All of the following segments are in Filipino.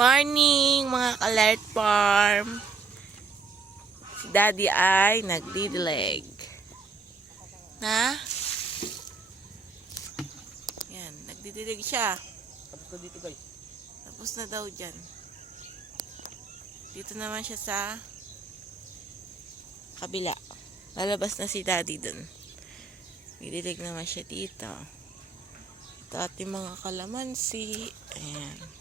morning mga ka-Alert Farm. Si Daddy ay nagdidilig. Na? Yan, nagdidilig siya. Tapos na dito guys. Tapos na daw dyan. Dito naman siya sa kabila. Lalabas na si Daddy dun. Didilig naman siya dito. Ito ating mga kalamansi. Ayan.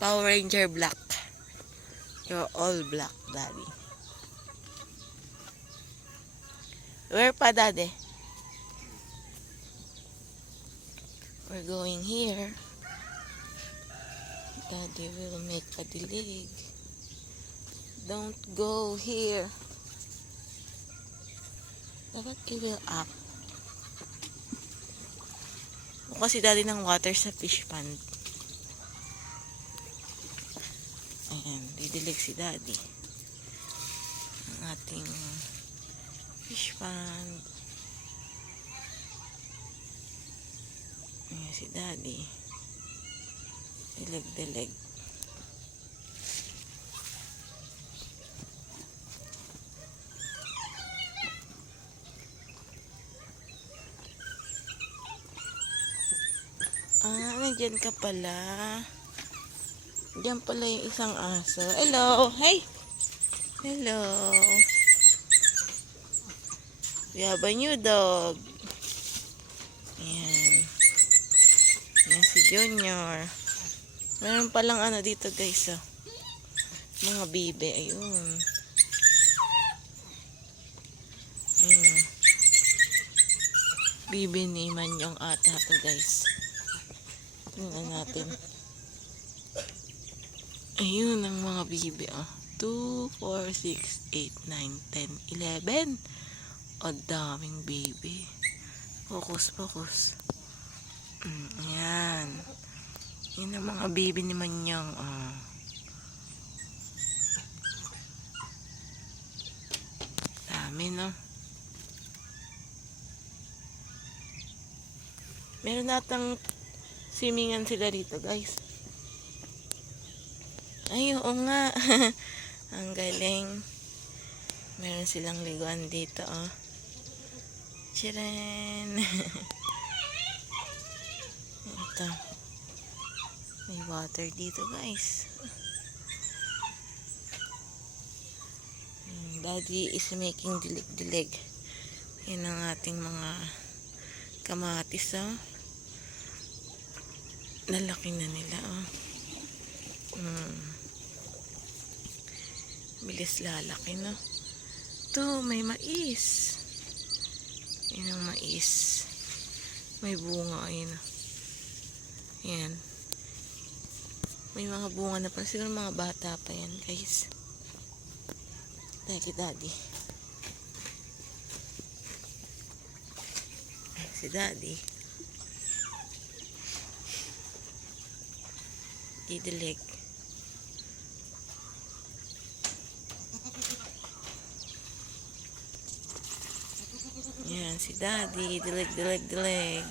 Power Ranger Black. You're all black, Daddy. Where pa, Daddy? We're going here. Daddy will make a dilig. Don't go here. Dapat i-will up. Bukas si Daddy ng water sa fish pond. Ayan, didilig si Daddy. Ang ating fish pond. Ayan si Daddy. Dilig-dilig. Ah, nandiyan ka pala. Diyan pala yung isang aso. Hello! Hey! Hello! We have a new dog. Ayan. Ayan si Junior. Meron palang ano dito guys. Oh. Mga bibe. Ayun. Ayun. Bibe ni Manyong ata to guys. Tingnan natin. Ayun ang mga bibi, oh. 2, 4, 6, 8, 9, 10, 11. O, daming bibi. Focus, focus. Ayan. Yan ang mga bibi ni Manyang, oh. Dami, no? Meron natang swimingan sila rito, guys. Ay, oo nga. Ang galing. Meron silang liguan dito, oh. Chiren. Ito. May water dito, guys. Daddy is making dilig-dilig. Yan ang ating mga kamatis, oh. Lalaki na nila, oh. Bilis lalaki, no? Ito, may mais. Yan ang mais. May bunga, ayun. Yan. May mga bunga na pa. Siguro mga bata pa yan, guys. Thank you, Daddy. Si Daddy. Didilig. Yan, si Daddy. Dilig, dilig, dilig.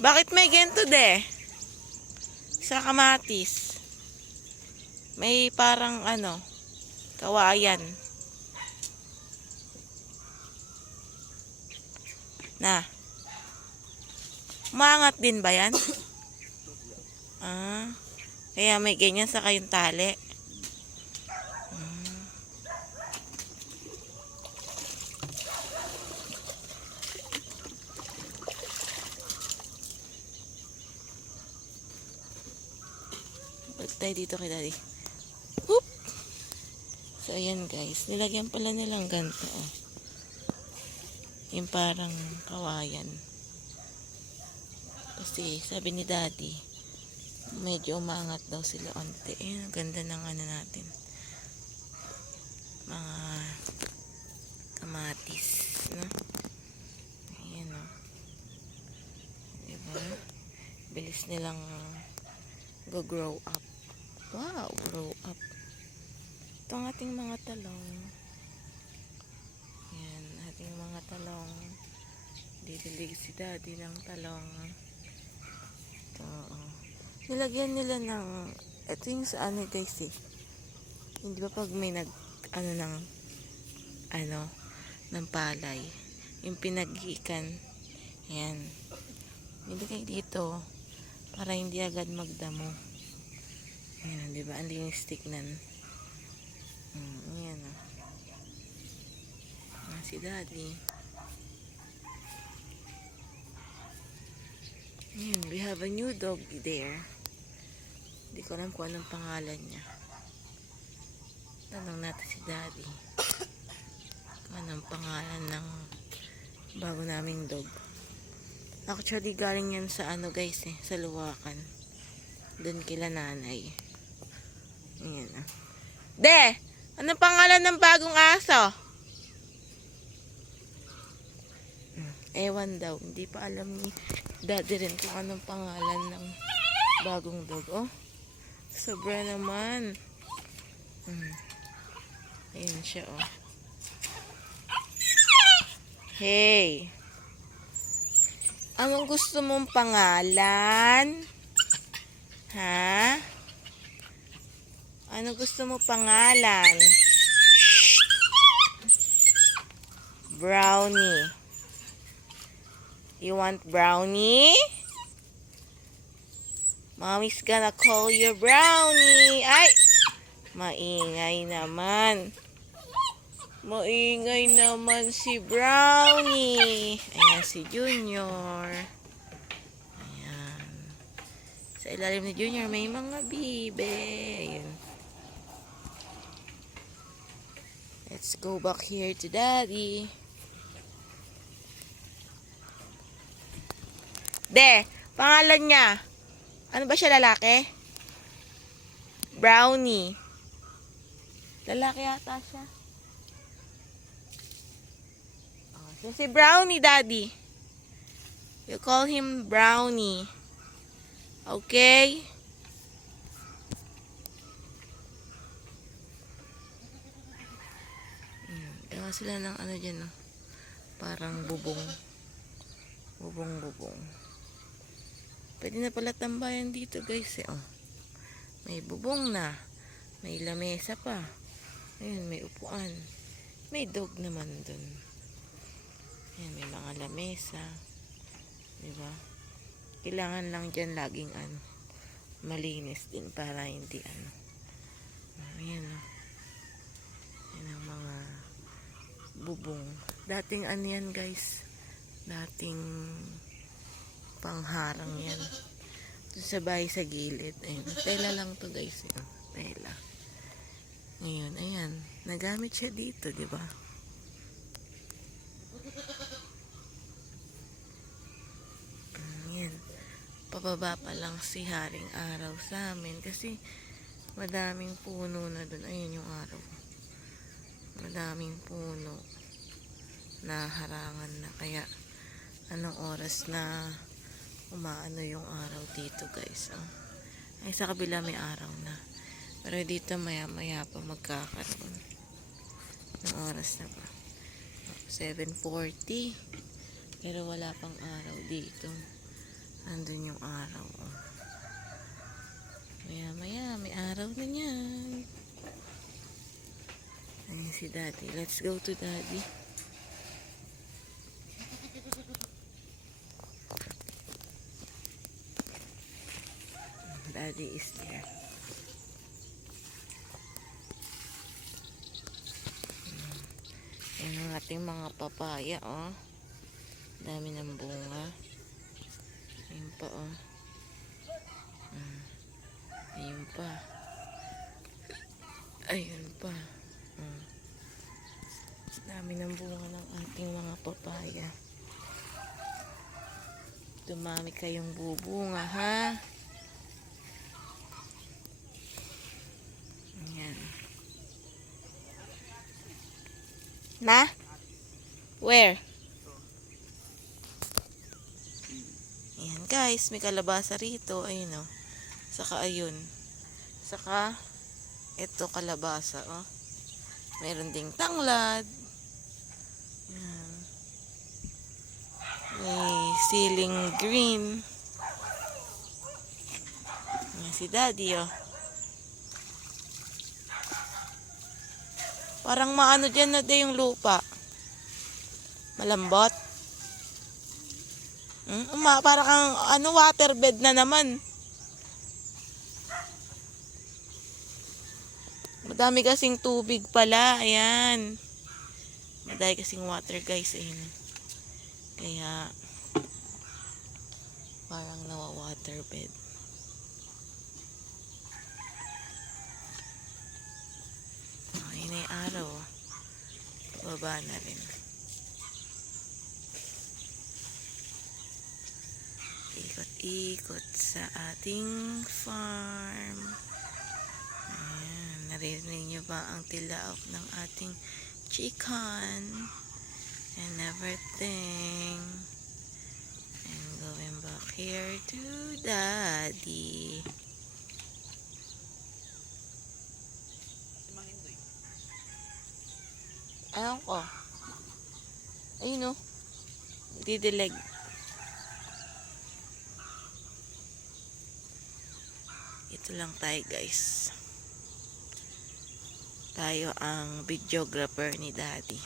Bakit may gento de? Sa kamatis. May parang ano, kawayan. Na. Umangat din ba yan? Ah, kaya may ganyan sa kayong tali. Balik tayo dito kay Daddy. Whoop! So, ayan guys. Nilagyan pala nilang ganito. Oh. Yung parang kawayan. Kasi sabi ni Daddy, medyo umangat daw sila onte. Ang ganda ng ano natin. Mga kamatis, no? Ayan, no? Diba? Bilis mabilis nilang go-grow up. Wow, grow up. Ito ang ating mga talong. Yan, ating mga talong. Didilig si daddy ng talong. Ito. Nilagyan nila ng, ito yung sa ano guys eh. Hindi ba pag may ng palay. Yung pinag-iikan. Yan. Nilagay dito para hindi agad magdamo. Ayan, di ba? Ang linis tignan. Ayan, si daddy. Ayan, we have a new dog there. Hindi ko alam kung anong pangalan niya. Tanong natin si daddy. Kung anong pangalan ng bago naming dog. Actually, galing yan sa ano guys eh, sa Luwakan. Doon kila nanay. Ayan. De! Anong pangalan ng bagong aso? Ewan daw. Hindi pa alam ni daddy rin kung anong pangalan ng bagong dog. Oh, sobra naman. Ayan siya, oh. Hey! Anong gusto mong pangalan? Ha? Ano gusto mo pangalan? Brownie. You want Brownie? Mommy's gonna call you Brownie. Ay! Maingay naman. Maingay naman si Brownie. Ayan si Junior. Ayan. Sa ilalim ni Junior may mga bibe. Ayan. Let's go back here to daddy. De, pangalan niya. Ano ba siya, lalaki? Brownie. Lalaki yata siya. Oh, siya si Brownie, daddy. You call him Brownie. Okay? Gawa sila ng ano dyan, no? Parang bubong. Bubong. Pwede na pala tambayan dito, guys, eh. Oh. May bubong na. May lamesa pa. Ayun, may upuan. May dog naman dun. Ayan, may mga lamesa. Diba? Kailangan lang dyan laging malinis din para hindi ayan, oh. Ayan ang mga bubong. Dating yan, guys. Dating pangharang yan. Doon sa bahay sa gilid. Ayun. Tela lang to, guys. Tela. Ngayon, ayan. Nagamit siya dito, di ba? Ayan. Pababa pa lang si Haring Araw sa amin kasi madaming puno na doon. Ayun yung araw. Madaming puno na harangan na. Kaya, anong oras na umaano yung araw dito, guys. Oh. Ay, sa kabila may araw na. Pero dito maya pa magkakaroon. Anong oras na ba? 7:40. Pero wala pang araw dito. Andun yung araw. Oh. Maya may araw na yan. Ayun si daddy. Let's go to daddy. Daddy is there. Yan ang ating mga papaya, oh. Dami ng bunga. Ayun pa, oh. Ayun pa. Ayun pa. Dami ng bunga ng ating mga papaya. Dumami kayong bubunga, ha? Ayan. Na? Where? Ayan, Guys, may kalabasa rito. Ayun o. Saka ayun. Saka, ito kalabasa. Oh. Meron ding tanglad. Ayan. May ceiling green. Ayan si Daddy oh. Parang maano dyan na yung lupa. Malambot. Para kang waterbed na naman. Madami kasing tubig pala. Ayan. Madami kasing water guys. Ayan. Kaya parang nawa-waterbed. Ayan na yung araw. Baba na rin. Ikot-ikot sa ating farm. Ayan, narinig nyo ba ang tilaok ng ating chicken and everything. And going back here to Daddy. Ayan ko. Ayun o. Didileg. Ito lang tayo guys. Tayo ang videographer ni Daddy.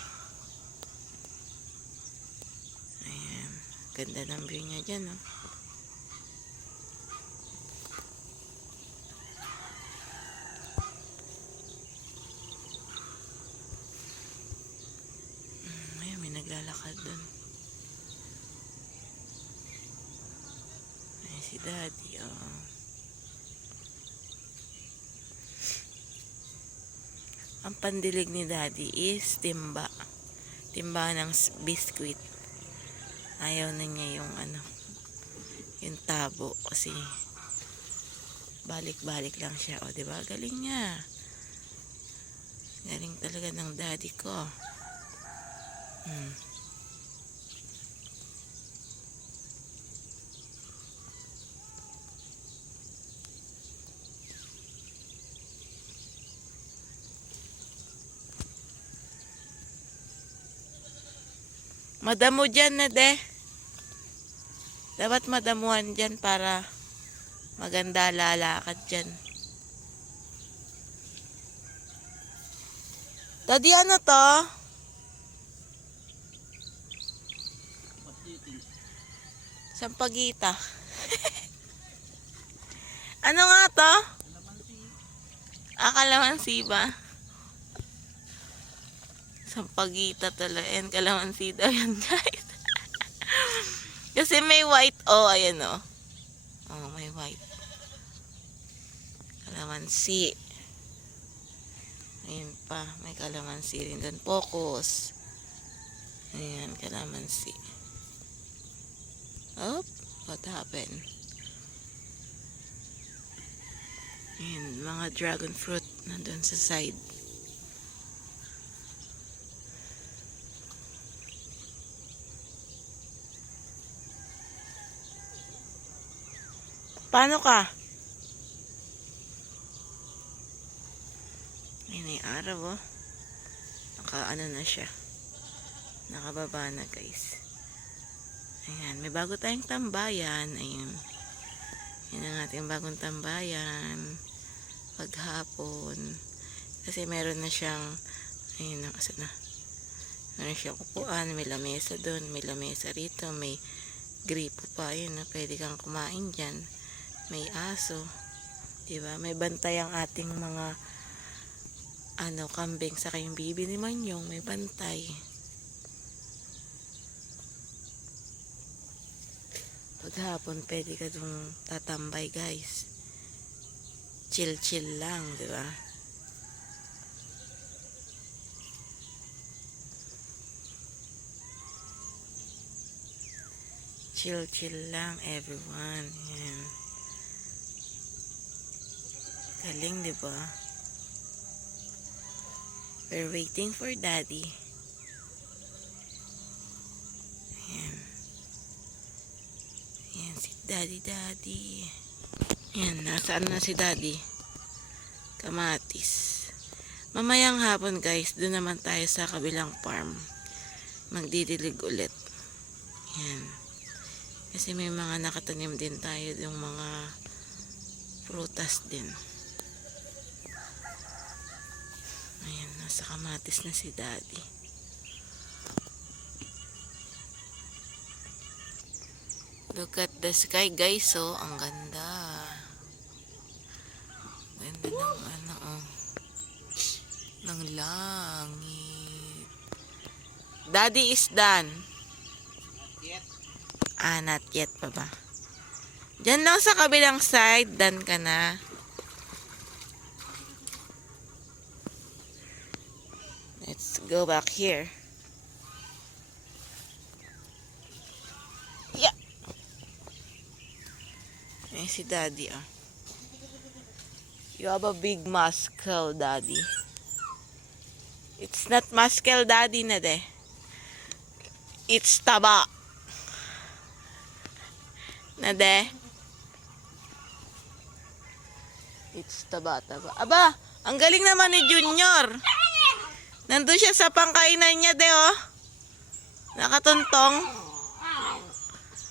Ayan. Ganda ng view niya dyan, oh. Ayan, may naglalakad dun. Ayan si Daddy, oh. Ang pandilig ni Daddy is timba. Timba ng biscuit. Ayaw na niya yung yung tabo kasi balik-balik lang siya. O, diba? Galing niya. Galing talaga ng Daddy ko. Madamo dyan na de. Dapat madamuhan dyan para maganda lalakad dyan. Daddy, ano to? Sampagita. Ano nga to? Kalamansi ba? Sampagita talaga. Ayan, kalamansi daw yan guys. Kasi may white. Oh, ayan oh. Oh, may white. Kalamansi. Ayan pa. May kalamansi rin doon. Focus. Ayan, kalamansi. Oh, what happened? Ayan, mga dragon fruit nandun sa side. Paano ka? Ayan na yung araw oh. Naka-ano na siya. Nakababa na guys. Ayan, may bago tayong tambayan. Ayan. Yan ang ating bagong tambayan. Paghapon. Kasi meron na siyang, ayun na kasi na. Meron siyang upuan, may lamesa doon, may lamesa rito, may gripo pa. Ayun na, pwede kang kumain dyan. May aso. Diba? May bantay ang ating mga kambing sa kayong bibi ni Manyong. May bantay. Paghapon, pwede ka dong tatambay, guys. Chill-chill lang, diba? Chill-chill lang, everyone. Yan. Galing, diba? We're waiting for Daddy. Ayan. Yan si Daddy. Yan, nasaan na si Daddy? Kamatis. Mamayang hapon guys, doon naman tayo sa kabilang farm. Magdidilig ulit. Yan. Kasi may mga nakatanim din tayo, yung mga prutas din. Ayan, nasa kamatis na si Daddy. Look at the sky guys, oh, ang ganda. Ganda ng ng langit. Daddy is done. Not yet pa ba? Diyan lang sa kabilang side, done ka na. Let's go back here. Yeah. Eh, si Daddy, ah. You have a big muscle, Daddy. It's not muscle, Daddy, na de. It's taba. Na de. It's taba. Aba, ang galing naman ni Junior. Nandun siya sa pangkainan niya, de, oh. Nakatuntong.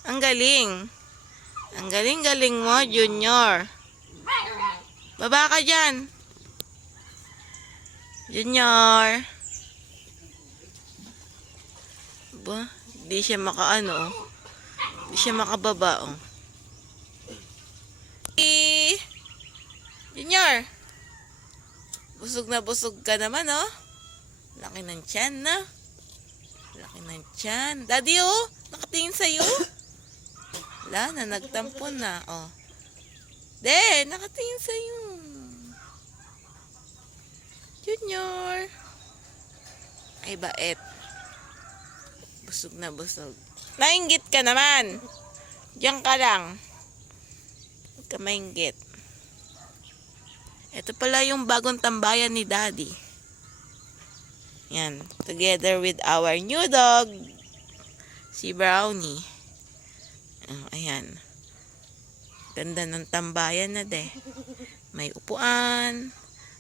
Ang galing. Ang galing mo, Junior. Baba ka dyan. Junior. Ba, di siya makaano, oh. Di siya makababa, oh. Junior. Busog na busog ka naman, oh. Laki ng tiyan, na. Laki ng tiyan. Daddy, oh. Nakatingin sa'yo. Wala na, nagtampon na, oh. De, nakatingin sa'yo. Junior. Ay, bait. Busog na busog. Nainggit ka naman. Diyan ka lang. Huwag ka mainggit. Ito pala yung bagong tambayan ni Daddy. Yan. Together with our new dog, si Brownie. Ayan. Ganda ng tambayan na de. May upuan.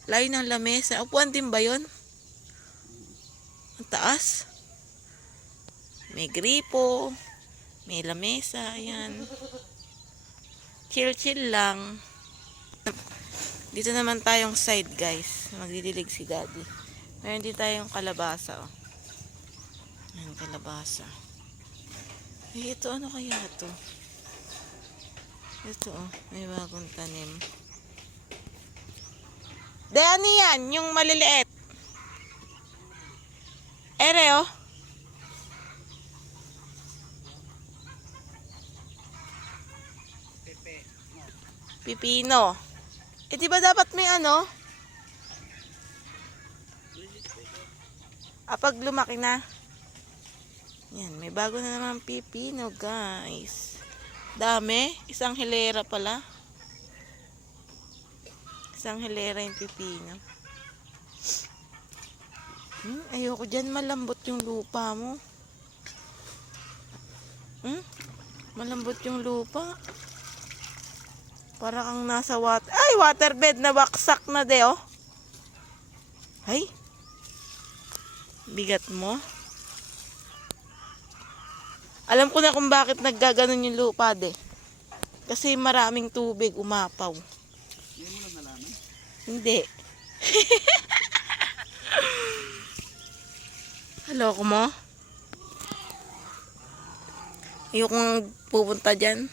Layo ng lamesa. Upuan din ba yun? Ang taas. May gripo. May lamesa. Ayan. Chill lang. Dito naman tayong side guys. Magdidilig si Daddy. Meron din tayong kalabasa. Oh. Ayan, kalabasa. Eh, ito ano kaya ito? Ito, oh, may bagong tanim. De, ano yan? Yung maliliit. Ere, oh. Pipino. Eh, di ba dapat may ano? Pag lumaki na. Yan, may bago na naman pipino, guys. Dami. Isang hilera pala. Isang hilera yung pipino. Ayoko dyan. Malambot yung lupa mo. Malambot yung lupa. Para kang nasa water. Ay, waterbed na baksak na de, oh. Ay. Bigat mo. Alam ko na kung bakit naggaganon yung lupa, de. Kasi maraming tubig umapaw. Hindi mo lang nalaman? Hindi. Haloko mo? Ayokong pupunta dyan.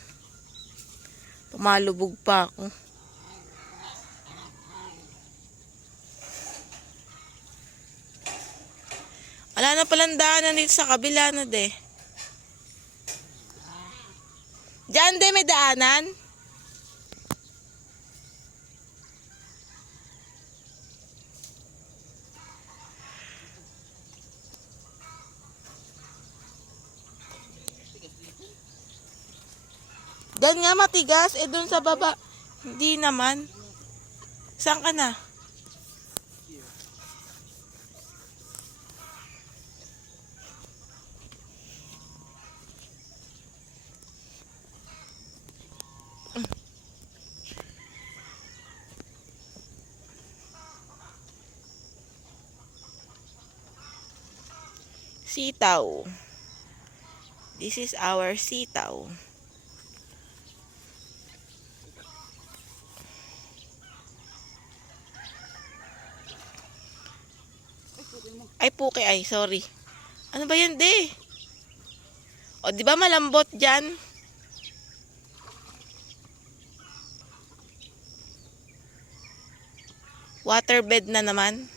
Pumalubog pa ako. Wala na palang daanan dito sa kabila na, de. Diyan, de, may daanan. Diyan nga matigas, eh dun sa baba. Hindi naman. Saan ka na? Sitaw. This is our sitaw. Ay, puke ay, sorry. Ano ba yan, de? O, di ba malambot dyan? Waterbed na naman.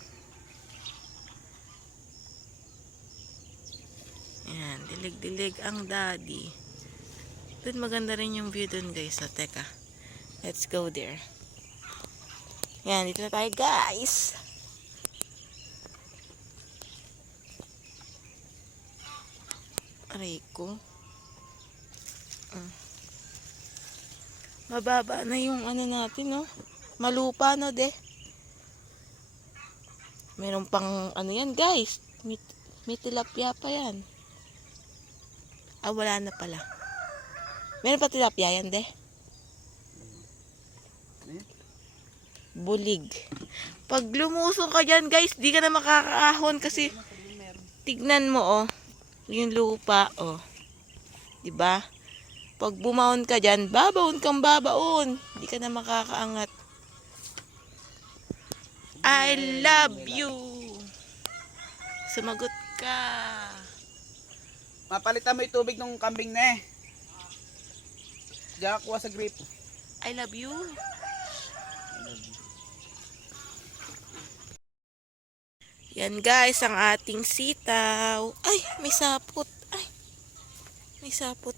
Ayan, dilig-dilig ang daddy. Doon maganda rin yung view doon, guys. So, teka. Let's go there. Ayan, dito na tayo, guys. Aray ko. Mababa na yung ano natin, no? Malupa, no, de? Meron pang, ano yan, guys? May tilapia pa yan. Ah, wala na pala. Meron pa tilapia yan, de? Bulig. Pag lumusong ka dyan, guys, di ka na makakaahon kasi tignan mo, oh. Yung lupa, oh. Diba? Pag bumaon ka dyan, babaon kang babaon. Di ka na makakaangat. I love you. Sumagot ka. Mapalitan mo yung tubig ng kambing na eh. Diyan ka kuha sa grip. I love you. Yan guys, ang ating sitaw. Ay, may sapot. Ay, may sapot.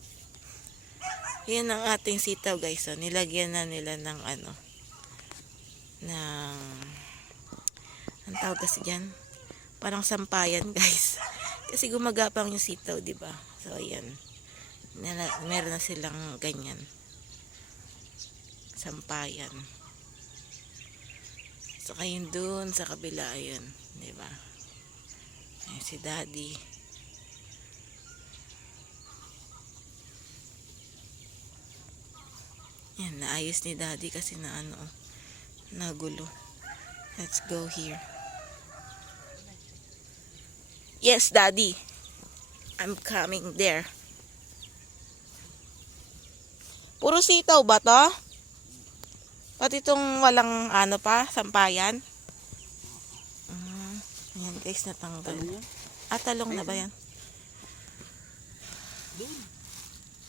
Yan ang ating sitaw guys. So, nilagyan na nila ng ano. Ng... Ang tawag kasi dyan. Parang sampayan guys. Kasi gumagapang yung sitaw, diba? So, ayan. Meron na silang ganyan. Sampayan. So, ayun dun sa kabila, ayun. Diba? Ayan si daddy. Yan, naayos ni daddy kasi na ano, nagulo. Let's go here. Yes, daddy. I'm coming there. Puro sitaw ba to? Pati itong walang ano pa, sampayan. Ayan guys, natanggal. Talong yan? Talong na ba yan? Doon.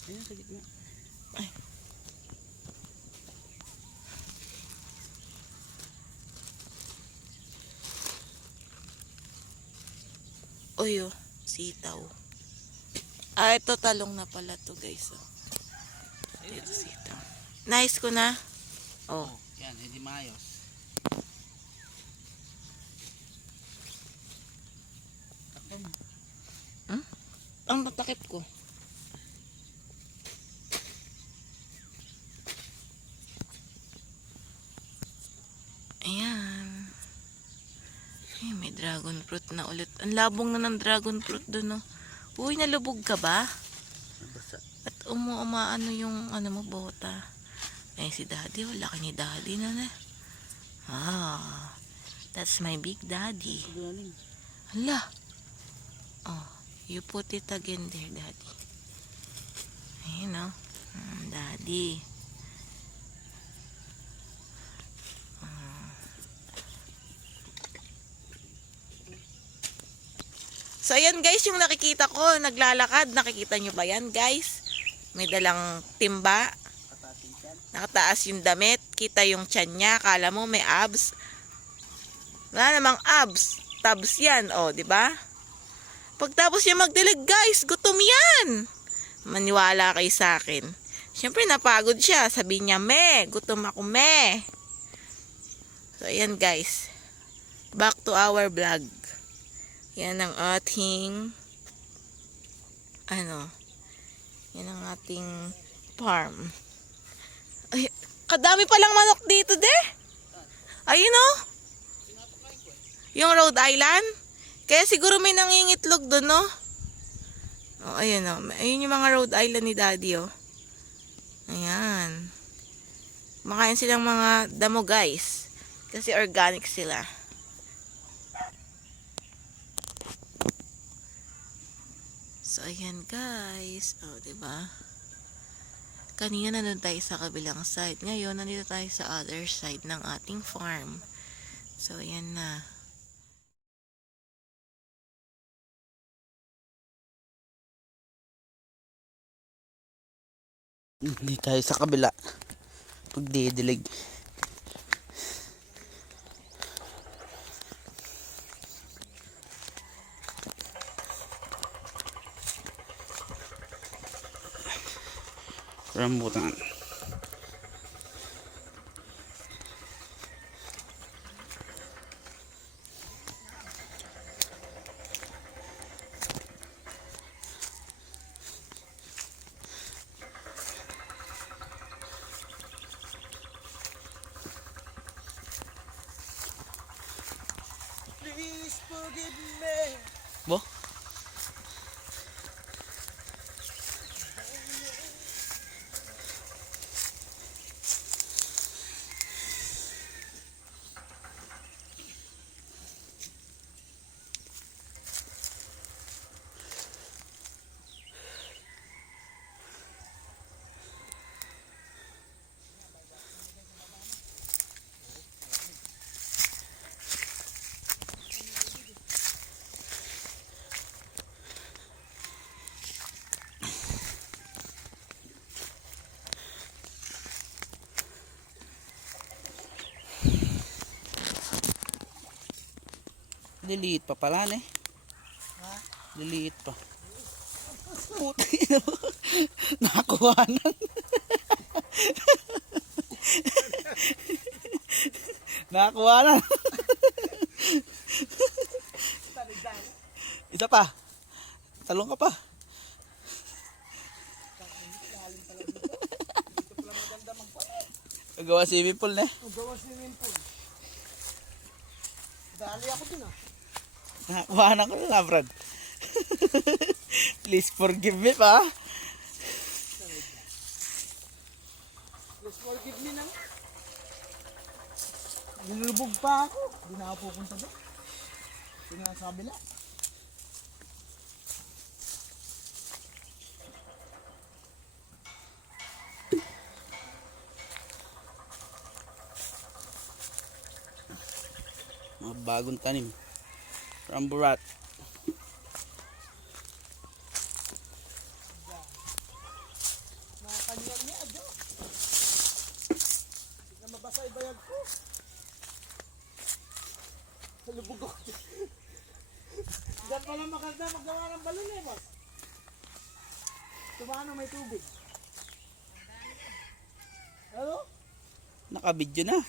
Ayan sa gitna. Ay. Uy, oh, sitaw. Ito talong na pala to guys. Oh. Ito sitaw. Nice ko na. Oh. Yan, hindi maayos. Ang matakip ko. Ayan. Ay, may dragon fruit na ulit. Ang labong na ng dragon fruit doon, no? Uy, nalubog ka ba? Basa. At umaano yung ano mo, bota. Eh, si daddy, oh, laki ni daddy na na. Ah, that's my big daddy. Galing. Hala. Oh, you put it again there, daddy. Ayun, oh. Daddy. So, ayan guys, yung nakikita ko, naglalakad. Nakikita nyo ba yan, guys? May dalang timba. Nakataas yung damit. Kita yung tiyan niya. Kala mo may abs. Wala namang abs. Tabs yan, oh, di ba? Pagtapos niya magdilig, guys, gutom yan. Maniwala kayo sa akin. Siyempre, napagod siya. Sabi niya, me, gutom ako, me. So, ayan guys. Back to our vlog. Yan ang ating ano, yan ang ating farm. Ay, kadami palang manok dito, de. Ayun, oh. Yung Rhode Island. Kaya siguro may nangingitlog doon, no? Oh, ayun, oh. Ayun yung mga Rhode Island ni daddy, oh. Ayan. Makain silang mga damo, guys. Kasi organic sila. So, ayan guys. O, diba? Kanina nandun tayo sa kabilang side. Ngayon, nandito tayo sa other side ng ating farm. So, ayan na. Hindi tayo sa kabila. Pagdidilig. Rambutan. Please forgive me. Bo? Liliit pa pala eh. Ha? Liliit pa. Puti no. Nakakuhanan. Nakakuhanan. Isa pa. Talong ka pa. Gagawa swimming pool na. Ang gawa swimming pool. Dali ako dun ah. Nakakuhanan ko na, Brad. Please forgive me pa. Please forgive me na. Nilulubog pa ako. Hindi na ako pupunta doon. Hindi na sa kabila. Mga bagong tanim. Ramburat. Nakakanya niya, adyo. Hindi na mabasa ibayag ko. Nalubog ako. Diyan pala maganda magawa ng balon eh, boss. Tumano may tubig. Ano? Nakabidyo na.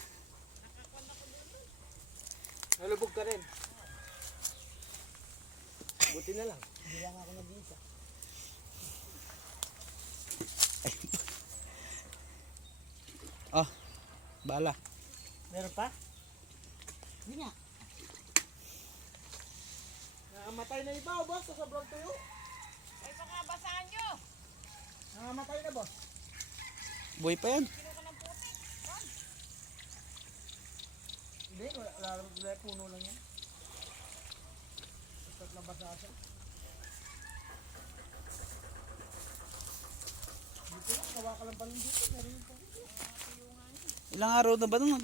Nalubog ka rin. Buti na lang. Hindi lang ako nag-iisa. Oh, bala. Meron pa? Hindi nga. Nakamatay na iba, oh, boss, sa sobrang tuyo. Ay, baka basahan nyo. Nakamatay na, boss. Buhay pa yan. Hindi, wala puno lang yan. Basta't nabasa siya. Dito lang, gawa ka lang balon dito. Meron yung tubig. Ilang araw na ba nung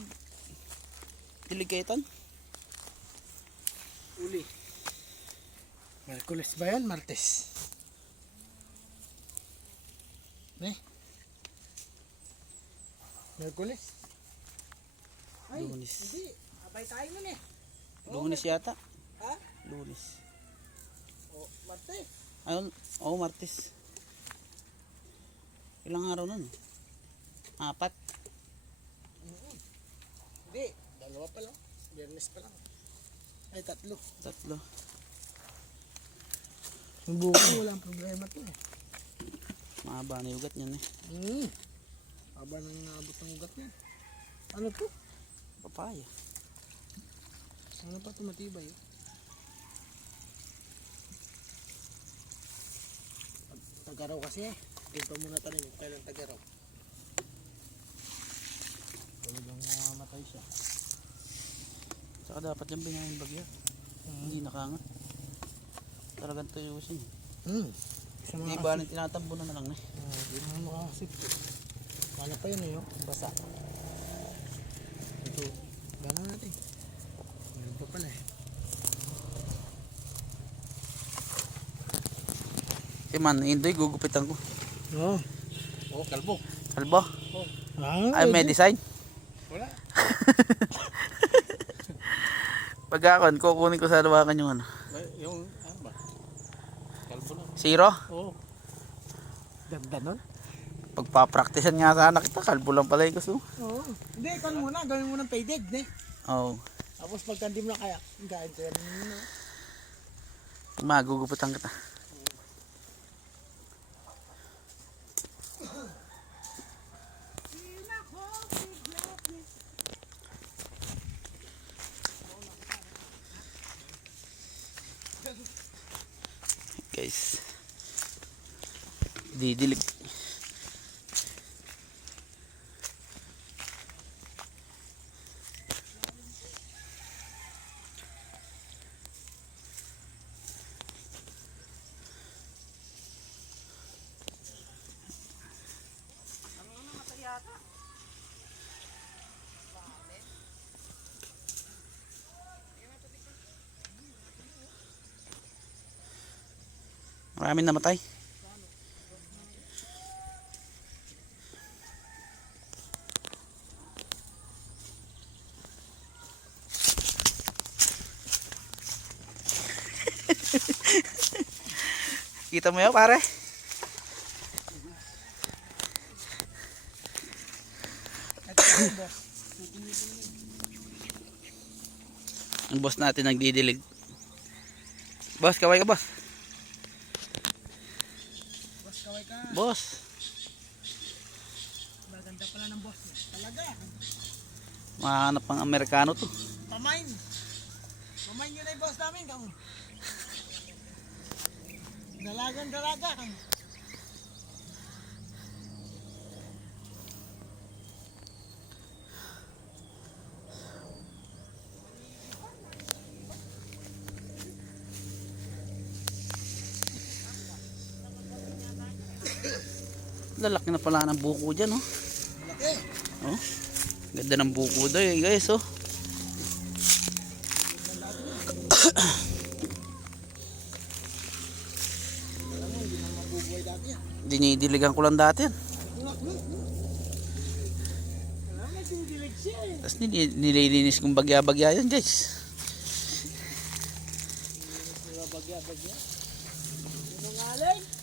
dilig kayo tan? Uli. Merkulis ba yan? Martes. Ne? Merkulis? Ay, Lunes. hindi. Abay tayo nun eh. Lunes yata. Ha? Lunes. O, Martes. Ayun, oh, Martes. Ilang araw nun? 4. Hindi, dalawa pa lang. Biyernes pa lang. Ay, 3. 3. Yung buko, walang problema to eh. Mahaba na yugat niyan eh. Haba nang naabot ng ugat niya. Ano to? Papaya. Ano pa ito matibay? Tagaraw kasi eh. Dito muna tanim. Kailan tagaraw? Talagang mamamatay siya. Saka dapat yung binahin bagya. Hindi nakangat. Talagang tuyusin. Isa Di mga ba tinatambunan na lang na. Hindi mo makakasip. Kala pa yun eh, oh. Basa. Ito, gano'n natin. Meron pa pala eh. Man, Indoy, gugupitan ko. Oo. Oh, kalbo. Kalbo? Ah, Ay, may design. wala. Pagkakon, kukunin ko sa lawakan yung ano. Yung, ano ba? Kalbo lang. Zero? Oo. Ganda nun? Pagpapraktisan nga sana kita, kalbo lang pala yung gusto. Oo. Hindi, ikaw muna. Gawin mo ng paydig, ne? Oo. Tapos pagka hindi mo na kaya, kain ko yan muna. Magugupitan kita. Guys, didilig. Maraming namatay. Kita mo yun, pare? Ang boss natin nagdidilig. Boss, kaway ka, boss. Boss, kaway ka. Boss. Maganda pala ng boss. Talaga. Mahanap pang Amerikano to. Pamain. Pamain yun na yung boss namin. Kang. Dalagang-dalaga. Kang. Lalaki na pala ng buko dyan, oh. Laki. Oh. Ganda ng buko daw, eh, guys, oh. Alam mo, hindi na mabubuhay dati yan. Dinidiligan ko lang dati yan. Alam mo, tinidilig siya eh. Tapos nililinis kong bagya-bagya yan, guys. Bagya-bagya. Sinungaling.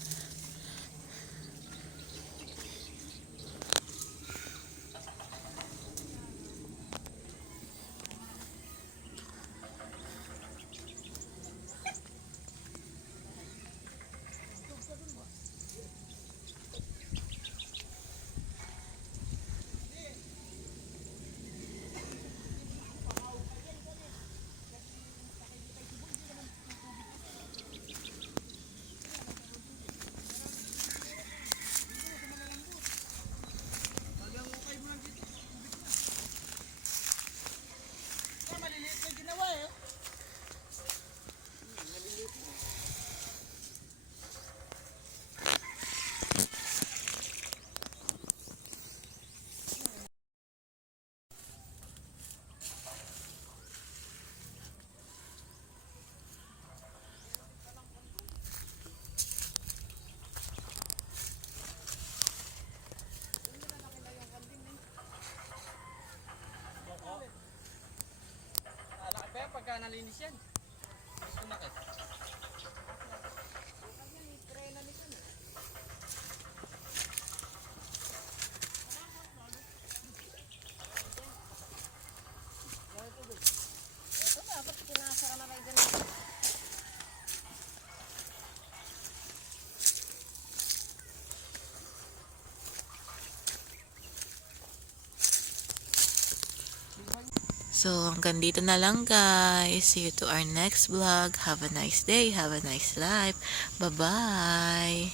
Maliliit na ginawa eh. Kaya pagka nalinis yan. So, hanggang dito na lang guys. See you to our next vlog. Have a nice day. Have a nice life. Bye-bye.